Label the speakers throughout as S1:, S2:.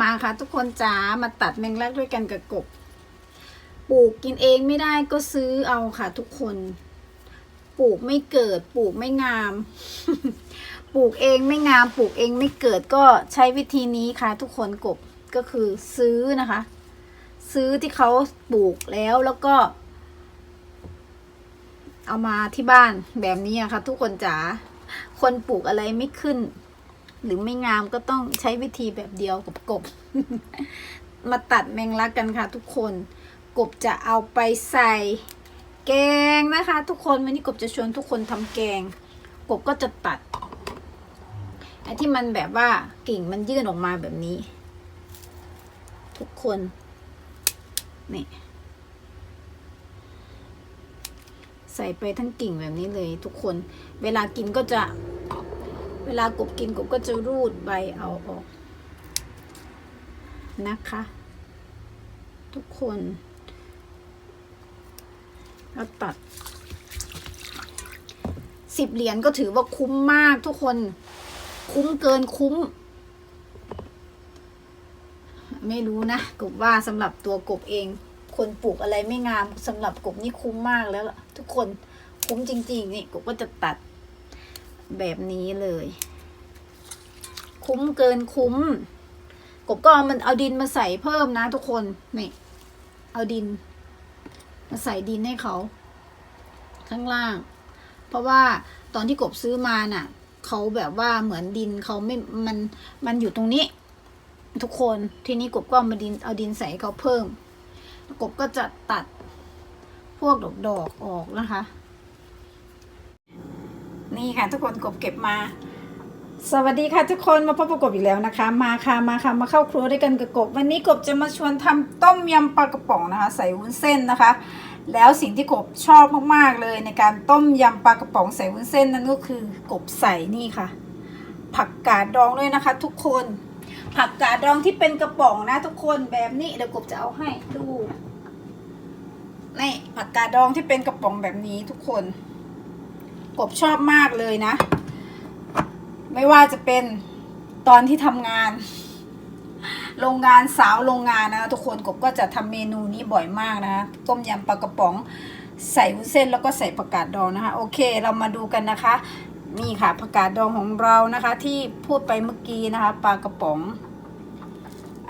S1: มาค่ะทุกคนจ๋ามาตัดแมงลักด้วยกันกับกบ ปลูกกินเองไม่ได้ก็ซื้อเอาค่ะทุกคน ปลูกไม่เกิด ปลูกไม่งาม ปลูกเองไม่งาม ปลูกเองไม่เกิดก็ใช้วิธีนี้ค่ะ ทุกคนกบก็คือซื้อนะคะ ซื้อที่เขาปลูกแล้วแล้วก็ เอามาที่บ้านแบบนี้อะค่ะ ทุกคนจ๋าคนปลูกอะไรไม่ขึ้น หรือไม่งามก็ต้องใช้วิธีแบบเดียวกับกบ มาตัดแมงลักกันค่ะทุกคน กบจะเอาไปใส่แกงนะคะ ทุกคนวันนี้กบจะชวนทุกคนทำแกง กบก็จะตัดไอ้ที่มันแบบว่ากิ่งมันยื่นออกมาแบบนี้ ทุกคนนี่ใส่ไปทั้งกิ่งแบบนี้เลยทุกคน เวลากินก็จะ เวลากบกินกบก็จะรูดใบเอาออกนะคะ ทุกคนแล้วตัดสิบเหรียญก็ถือว่าคุ้มมากทุกคน คุ้มเกินคุ้ม ไม่รู้นะกบว่าสำหรับตัวกบเอง คนปลูกอะไรไม่งามสำหรับกบนี่คุ้มมากแล้วล่ะทุกคนคุ้มจริง ๆ นี่กบก็จะตัด แบบนี้เลย คุ้มเกินคุ้ม กบก็เอมันเอาดินมาใส่เพิ่มนะทุกคนนี่เอาดิน มาใส่ดินให้เขา ข้างล่าง เพราะว่าตอนที่กบซื้อมาน่ะเขาแบบว่าเหมือนดินเขาไม่มันมันอยู่ตรงนี้ ทุกคนทีนี้กบก็เอามาดินเอาดินใส่เขาเพิ่มกบก็จะตัดพวกดอกดอกออกนะคะ นี่ค่ะ ทุกคนกบเก็บมา สวัสดีค่ะทุกคนมาพบกับกบอีกแล้วนะคะ มาค่ะมาค่ะมาเข้าครัวด้วยกันกับกบ วันนี้กบจะมาชวนทำต้มยำปลากระป๋องนะคะ ใส่วุ้นเส้นนะคะ แล้วสิ่งที่กบชอบมากๆเลยในการต้มยำปลากระป๋องใส่วุ้นเส้นนั่นก็คือกบใส่นี่ค่ะ ผักกาดดองด้วยนะคะ ทุกคน ผักกาดดองที่เป็นกระป๋องนะทุกคนแบบนี้เดี๋ยวกบจะเอาให้ดูนี่ผักกาดดองที่เป็นกระป๋องแบบนี้ทุกคน กบชอบมากเลยนะ ไม่ว่าจะเป็นตอนที่ทำงาน โรงงานสาวโรงงานนะทุกคนกบก็จะทำเมนูนี้บ่อยมากนะต้มยำปลากระป๋องใส่วุ้นเส้นแล้วก็ใส่ผักกาดดองนะคะ โอเคเรามาดูกันนะคะ นี่ค่ะผักกาดดองของเรานะคะ ที่พูดไปเมื่อกี้นะคะปลากระป๋อง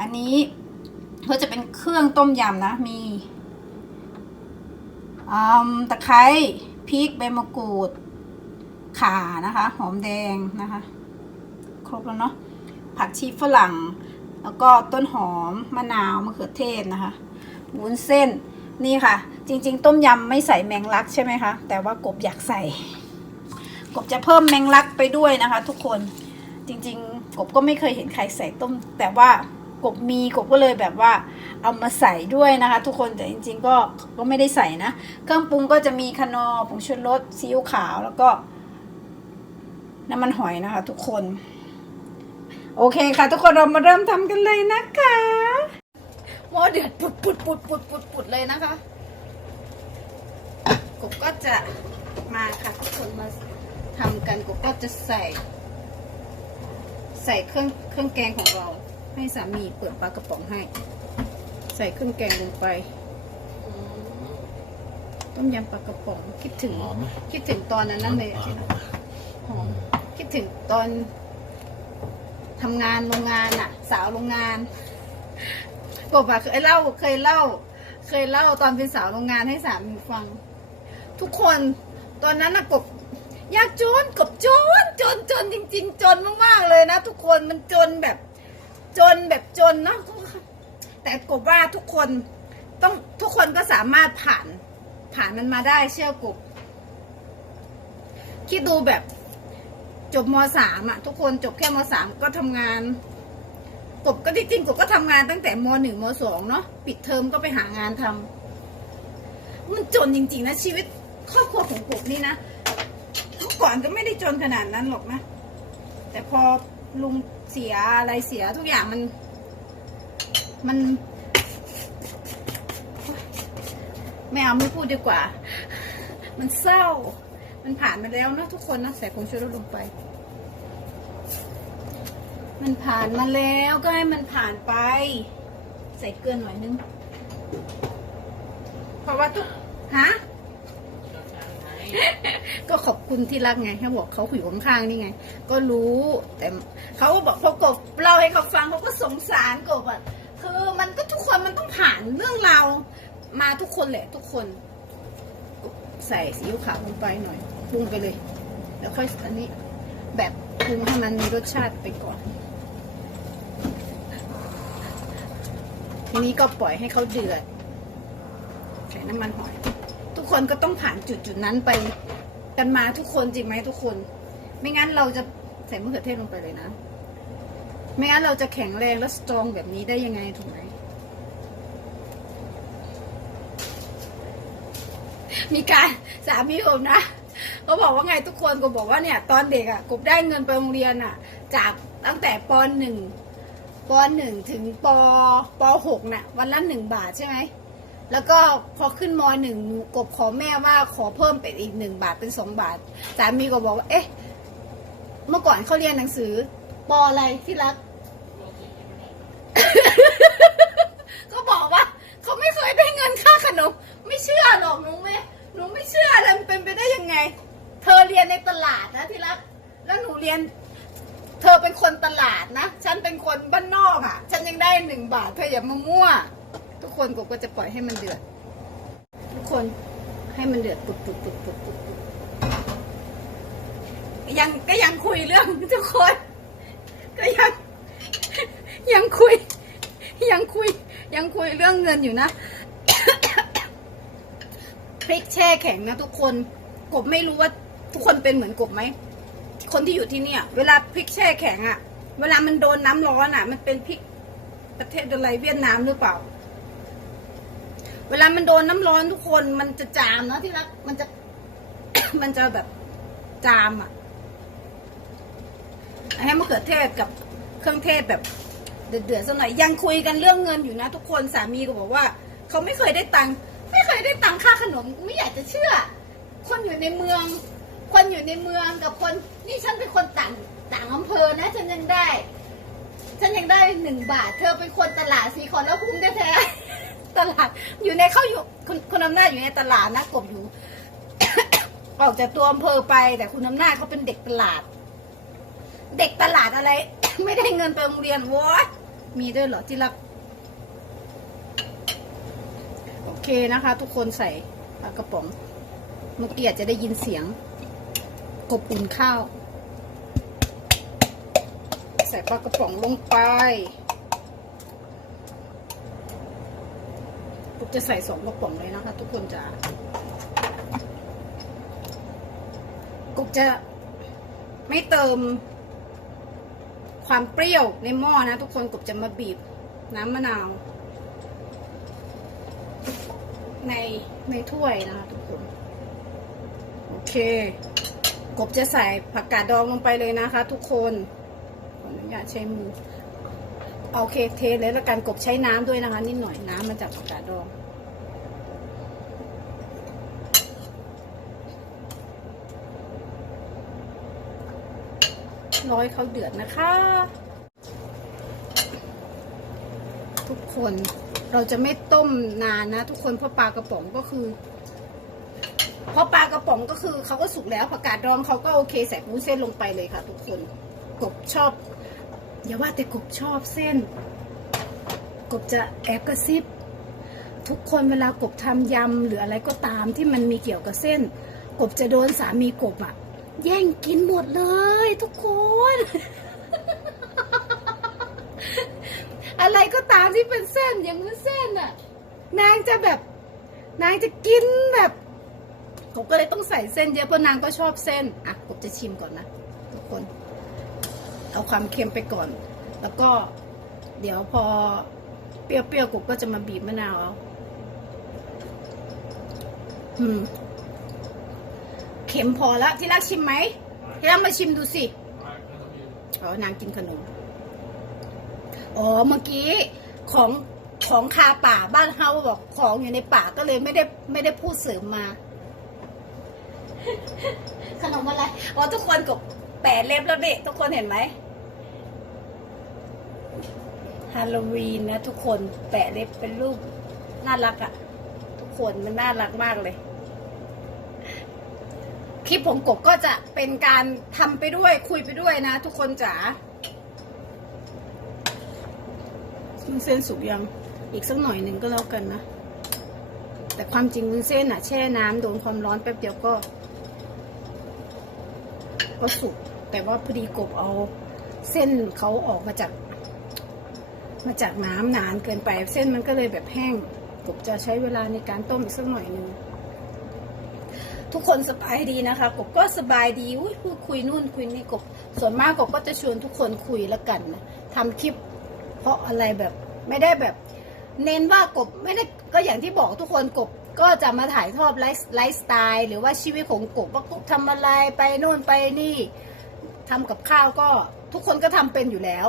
S1: อันนี้ก็จะเป็นเครื่องต้มยำนะมีอืมตะไคร้พริกใบมะกรูด ข่านะคะ หอมแดงนะคะ ครบแล้วเนาะผักชีฝรั่ง แล้วก็ต้นหอมมะนาวมะเขือเทศนะคะวุ้นเส้นนี่ค่ะ จริง ๆ ต้มยำไม่ใส่แมงลักใช่ไหมคะ แต่ว่ากบอยากใส่ กบจะเพิ่มแมงลักไปด้วยนะคะ ทุกคนจริง ๆ กบก็ไม่เคยเห็นใครใส่ต้ม แต่ว่ากบมีกบก็เลยแบบว่าเอามาใส่ด้วยนะคะ ทุกคนแต่จริง ๆ ก็ก็ไม่ได้ใส่นะ เครื่องปรุงก็จะมีคนอร์ผงชูรสซีอิ๊วขาวแล้วก็ น้ำมันหอยนะคะ ทุกคน โอเคค่ะ ทุกคนเรามาเริ่มทำกันเลยนะคะหม้อเดือดปุดปุดปุดปุดปุดปุดเลยนะคะกบก็จะมาค่ะ ทุกคนมาทำกันกบก็จะใส่ ใส่เครื่องเครื่องแกงของเรา ให้สามีเปิดปลากระป๋องให้ ใส่เครื่องแกงลงไปต้มยำปลากระป๋องคิดถึงหอมไหมคิดถึงตอนนั้นนั่นเลยที่เราหอมคิด ถึงตอนทำงานโรงงานอะสาวโรงงานกบอะเคยเล่าเคยเล่า เคยเล่าตอนเป็นสาวโรงงานให้สามีฟัง ทุกคนตอนนั้นนะกบยากจนกบจนจนจนจริง ๆ จนมากๆเลยนะทุกคนมันจนแบบ จนแบบจนเนาะแต่กบว่าทุกคนต้องทุกคนก็สามารถผ่าน ผ่านมันมาได้เชื่อกบคิดดูแบบ จบมสามอะ ทุกคนจบแค่มสามก็ทำงาน กบก็จริงๆกบก็ทำงานตั้งแต่มหนึ่งมสองเนาะปิดเทอมก็ไปหางานทำมันจนจริง ๆ นะชีวิตครอบครัวของกบนี่นะเมื่อก่อนก็ไม่ได้จนขนาดนั้นหรอกนะแต่พอลุงเสียอะไรเสียทุกอย่างมัน มันไม่เอาไม่พูดดีกว่า มันเศร้า มันผ่านมาแล้วนะทุกคนนะใส่ผงชูรสลงไป มันผ่านมาแล้วก็ให้มันผ่านไป ใส่เกลือหน่อยนึง เพราะว่าทุกฮะก็ขอบคุณที่รักไงเขาบอกเขาอยู่ข้างๆนี่ไง ก็รู้ แต่เขาบอกพอกบเล่าให้เขาฟังเขาก็สงสารกบอะคือมันก็ทุกคนมันต้องผ่านเรื่องราวมาทุกคนแหละทุกคน ใส่ซีอิ๊วขาวลงไปหน่อย รุงไปเลย แล้วค่อยอันนี้แบบปรุงให้มันมีรสชาติไปก่อนทีนี้ก็ปล่อยให้เขาเดือดใส่น้ำมันหอย ทุกคนก็ต้องผ่านจุดจุดนั้นไปกันมาทุกคนจริงไหมทุกคน ไม่งั้นเราจะใส่มะเขือเทศลงไปเลยนะ ไม่งั้นเราจะแข็งแรงและสตรองแบบนี้ได้ยังไงถูกไหมมีการสามีผมนะ เขาบอกว่าไงทุกคนก็บอกว่าเนี่ยตอนเด็กอะ่ะกบได้เงินไปโรงเรียนอะ่ะจากตั้งแต่ปหนึ่งปหนึ่งถึงปปหกน่ะวันละหนึ่งบาทใช่ไหมแล้วก็พอขึ้นมหนึ่งหนูกบขอแม่ว่าขอเพิ่มเป็นอีกหนึ่งบาทเป็นสองบาทสามีก็บอกว่าเอ๊ะ เมื่อก่อนเขาเรียนหนังสือปออะไรที่รักก็บอกว่าเขาไม่เคยได้เงินค่าขนม ไม่เชื่อหรอกหนูไม่หนูไม่เชื่ออะไรมันเป็นไปได้ยังไง เธอเรียนในตลาดนะที่รัก แล้วหนูเรียน เธอเป็นคนตลาดนะ ฉันเป็นคนบ้านนอกอะ่ะ ฉันยังได้หนึ่งบาท เธออย่ามามั่ว ทุกคนกบก็จะปล่อยให้มันเดือด ทุกคนให้มันเดือดปุดปุดปุดปุดปุดปุดยังก็ยังคุยเรื่องทุกคน ก็ยัง ยังคุย ยังคุย ยังคุยเรื่องเงินอยู่นะพริกแช่แข็งนะทุกคน กบไม่รู้ว่า ทุกคนเป็นเหมือนกบไหม คนที่อยู่ที่เนี่ย เวลาพริกแช่แข็งอะเวลามันโดนน้ำร้อนอะมันเป็นพริกประเทศอะไรเวียดนามหรือเปล่า เวลามันโดนน้ำร้อนทุกคนมันจะจามนะที่รักมันจะ มันจะแบบจามอะให้มะเขือเทศกับเครื่องเทศแบบเดือดๆสักหน่อยยังคุยกันเรื่องเงินอยู่นะ ทุกคนสามีก็บอกว่าเขาไม่เคยได้ตังค์ไม่เคยได้ตังค่าขนมไม่อยากจะเชื่อ คนอยู่ในเมือง คนอยู่ในเมืองกับคนนี่ฉันเป็นคนต่างต่างอำเภอนะฉันยังได้ ฉันยังได้หนึ่งบาท เธอเป็นคนตลาดสีขอแล้วคุ้มแท้ๆตลาดอยู่ในเข้าอยู่คุณคุณอำนาจอยู่ในตลาดนะกบอยู่ ออกจากตัวอำเภอไป แต่คุณอำนาจเขาเป็นเด็กตลาด เด็กตลาดอะไร ไม่ได้เงินไปโรงเรียนวะมีด้วยเหรอที่รักโอเคนะคะ ทุกคนใส่ปลากระป๋องเมื่อกี้อาจจะได้ยินเสียง บอุ่นข้าว ใส่ปลากระป๋องลงไปปุ๊บจะใส่สองกระป๋องเลยนะคะ ทุกคนจะกบจะไม่เติมความเปรี้ยวในหม้อนะ ทุกคนกบจะมาบีบน้ำมะนาว ในในถ้วยนะคะทุกคน โอเค กบจะใส่ผักกาดดองลงไปเลยนะคะ ทุกคนขออนุญาตใช้มือโอเคเทเลยแล้วกันกบใช้น้ำด้วยนะคะ นิดหน่อยน้ำมาจากผักกาดดองร้อยเขาเดือดนะคะ ทุกคนเราจะไม่ต้มนานนะ ทุกคนเพราะปลากระป๋องก็คือ เพราะปลากระป๋องก็คือเขาก็สุกแล้วผักกาดดองเขาก็โอเคใส่วุ้นเส้นลงไปเลยค่ะ ทุกคนกบชอบ อย่าว่าแต่กบชอบเส้น กบจะแอบกระซิบ ทุกคนเวลากบทำยำหรืออะไรก็ตามที่มันมีเกี่ยวกับเส้น กบจะโดนสามีกบอะแย่งกินหมดเลย ทุกคน อะไรก็ตามที่เป็นเส้นอย่างวุ้นเส้นอะนางจะแบบ นางจะกินแบบ ก็เลยต้องใส่เส้นเยอะเพราะนางก็ชอบเส้นอะกบจะชิมก่อนนะทุกคน เอาความเค็มไปก่อน แล้วก็เดี๋ยวพอเปรี้ยวๆกบก็จะมาบีบมะนาวเอาอืมเค็มพอแล้วที่รักชิมไหมที่รักมาชิมดูสิอ๋อนางกินขนมอ๋อเมื่อกี้ของของคาป่าบ้านเฮาบอกของอยู่ในป่าก็เลยไม่ได้ไม่ได้พูดเสริมมา ขนมอะไรอ๋อทุกคนกบแปดเล็บแล้วเด็กทุกคนเห็นไหมฮาโลวีนนะทุกคนแปะเล็บเป็นรูปน่ารักอะทุกคนมันน่ารักมากเลย คลิปผมกบก็จะเป็นการทำไปด้วยคุยไปด้วยนะ ทุกคนจ๋าวุ้นเส้นสุกยังอีกสักหน่อยหนึ่งก็แล้วกันนะ แต่ความจริงวุ้นเส้นอะแช่น้ำโดนความร้อนแป๊บเดียวก็ ก็สุก แต่ว่าพอดีกบเอาเส้นเขาออกมาจาก มาจากน้ำนานเกินไป เส้นมันก็เลยแบบแห้งกบจะใช้เวลาในการต้มอีกสักหน่อยหนึ่งทุกคนสบายดีนะคะ กบก็สบายดีอุ้ยพูดคุยนู่นคุยนี่กบ ส่วนมากกบก็จะชวนทุกคนคุยแล้วกันนะทำคลิป เพราะอะไรแบบไม่ได้แบบ เน้นว่ากบไม่ได้ก็อย่างที่บอกทุกคนกบ ก็จะมาถ่ายทอดไลฟ์ไลฟ์สไตล์หรือว่าชีวิตของกบว่ากบทำอะไรไปนู่นไปนี่ทำกับข้าวก็ทุกคนก็ทำเป็นอยู่แล้ว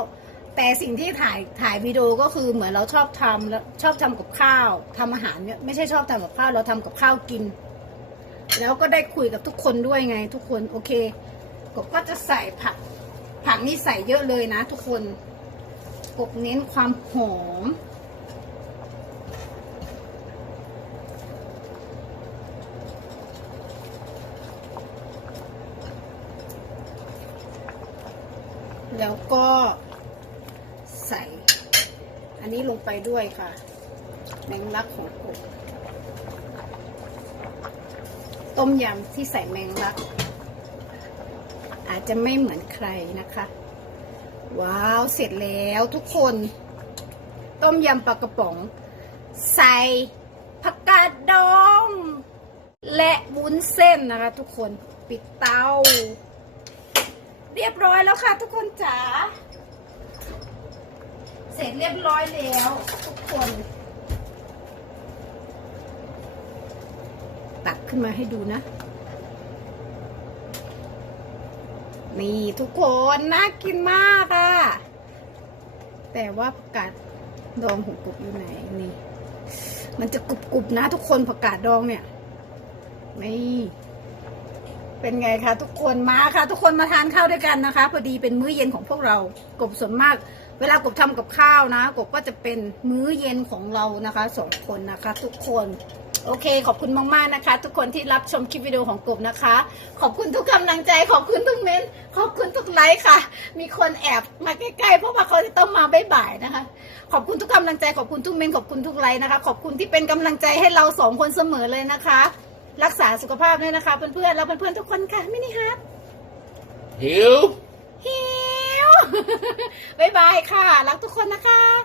S1: แต่สิ่งที่ถ่ายถ่ายวิดีโอก็คือเหมือนเราชอบทำแล้วชอบทำกับข้าวทำอาหารเนี่ยไม่ใช่ชอบทำกับข้าวเราทำกับข้าวกิน แล้วก็ได้คุยกับทุกคนด้วยไง ทุกคนโอเคกบก็จะใส่ผักผักนี่ใส่เยอะเลยนะ ทุกคนกบเน้นความหอม แล้วก็ใส่ อันนี้ลงไปด้วยค่ะแมงลักของกบต้มยำที่ใส่แมงลัก อาจจะไม่เหมือนใครนะคะ ว้าว เสร็จแล้วทุกคน ต้มยำปลากระป๋อง ใส่ผักกาดดอง และวุ้นเส้นนะคะทุกคนปิดเตา เรียบร้อยแล้วค่ะ ทุกคนจ๋า เสร็จเรียบร้อยแล้ว ทุกคน ตักขึ้นมาให้ดูนะ นี่ทุกคน น่ากินมากอะแต่ว่าผักกาดดองของกบอยู่ไหนนี่ มันจะกรุบๆนะทุกคนผักกาดดองเนี่ย นี่ เป็นไงคะทุกคนมาค่ะ ทุกคนมาทานข้าวด้วยกันนะคะ พอดีเป็นมื้อเย็นของพวกเรากบส่วนมาก เวลากบทำกับข้าวนะ กบก็จะเป็นมื้อเย็นของเรานะคะสองคนนะคะ ทุกคนโอเค ขอบคุณมากๆนะคะ ทุกคนที่รับชมคลิปวิดีโอของกบนะคะ ขอบคุณทุกกำลังใจ ขอบคุณทุกเมนขอบคุณทุกไลค์ค่ะ มีคนแอบมาใกล้ๆเพราะว่าเขาจะต้องมาบ่ายๆนะคะ ขอบคุณทุกกำลังใจขอบคุณทุกเมนขอบคุณทุกไลค์นะคะ ขอบคุณที่เป็นกำลังใจให้เราสองคนเสมอเลยนะคะ รักษาสุขภาพด้วยนะคะเพื่อนๆแล้วเพื่อนๆทุกคนค่ะมินิฮาร์ดหิว หิว บ๊ายบายค่ะ รักทุกคนนะคะ